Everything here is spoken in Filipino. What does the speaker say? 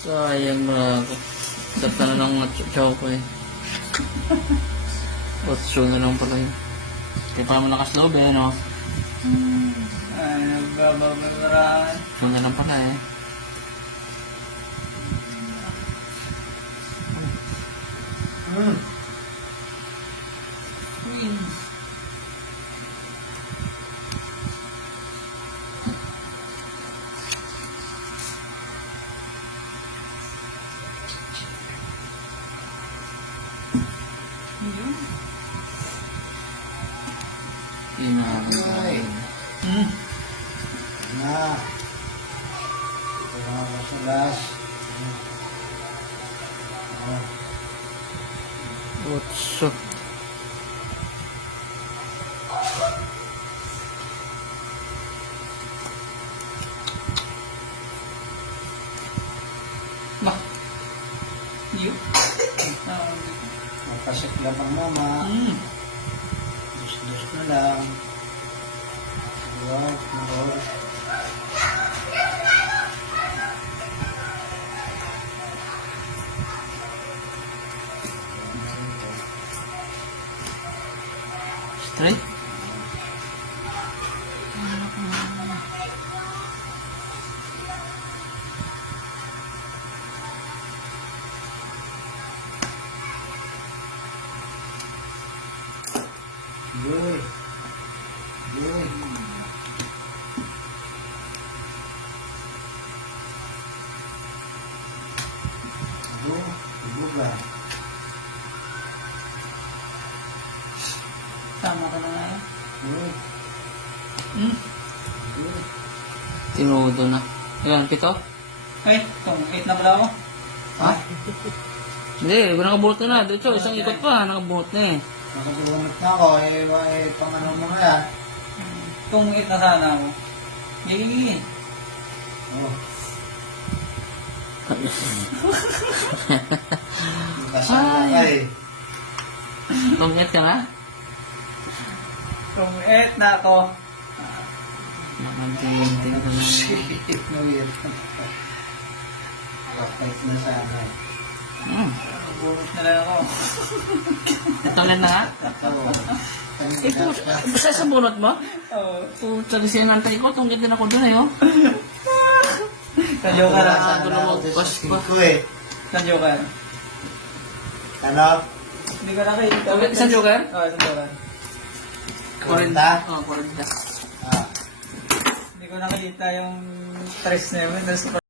Sayang na ako. Sarap na lang choco eh. 8 na lang pala yun. Kaya pa naman lakas loob eh, no? Ay, nagbababaran. 8 na lang pala eh. Ay. Na. Ito mga kasalas. Otso. Bah. Yun. Mapasik lang ang mama. Dus na lang. Huwag, huwag. Straight. Yun. Yun. Buga. Tama ka na nga yun. Yun. Yun. Tinudo na. Ayan, 7. Ay, itong 8 na pala ako. Ha? Hindi, nakabunot ka na. Dito, isang ikot pa. Nakabunot na eh. Nakabunot na ako. Pang ano mo na yan. Itong 8 na sana ako. Yay! Oh. Kasama ka eh. Tungit ka na? Itong 8 na ako. Nakagunting ka na. Shit, no weird. Kapit na sana eh. Burot na lang ako. Ito ulit na nga? Ito, basta sa bunot mo? Oo. Puta, kasi nantay ko. Tungit din ako dun eh, oh. Sa Joker. Ah, doon ako magpas pa. eh. Sa Joker. Ano? Hindi ko nakita. Isang Joker? Oo, isang Joker. 40? Oo, 40. Ah. Hindi ko nakita yung 3 na yun. Tapos